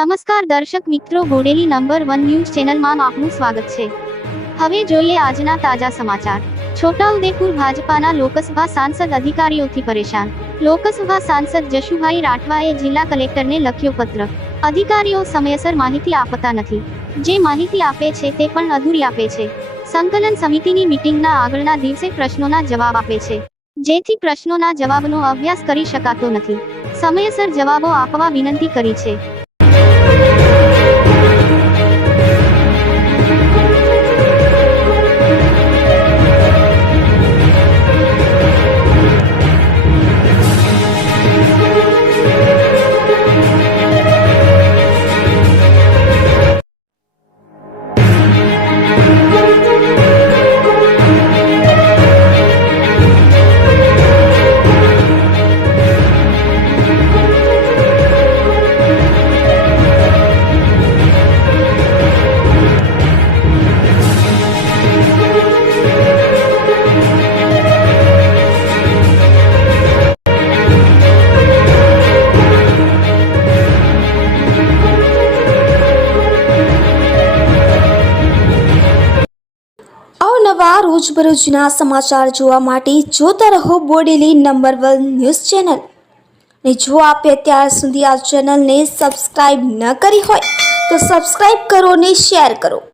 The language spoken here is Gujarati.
નમસ્કાર દર્શક મિત્રો, બોડેલી નંબર 1 ન્યૂઝ ચેનલમાં આપનું સ્વાગત છે। હવે જોઈએ આજના તાજા સમાચાર। છોટાઉદેપુર ભાજપાના લોકસભા સાંસદ અધિકારીઓથી પરેશાન। લોકસભા સાંસદ જશુભાઈ રાઠવાએ જિલ્લા કલેક્ટરને લખ્યો પત્ર। અધિકારીઓ સમયસર માહિતી આપતા નથી, જે માહિતી આપે છે તે પણ અધૂરી આપે છે। સંકલન સમિતિની મીટિંગના આગળના દિવસે પ્રશ્નોના જવાબ આપે છે, જેથી પ્રશ્નોના જવાબનો અભ્યાસ કરી શકાતો નથી। સમયસર જવાબો આપવા વિનંતી કરી છે। અવનવા રોજબરોજના સમાચાર જોવા માટે જોતા રહો બોડેલી નંબર 1 ન્યૂઝ ચેનલ। ને જો આપે અત્યાર સુધી આ ચેનલને સબસ્ક્રાઇબ ન કરી હોય તો સબસ્ક્રાઇબ કરો ને શેર કરો।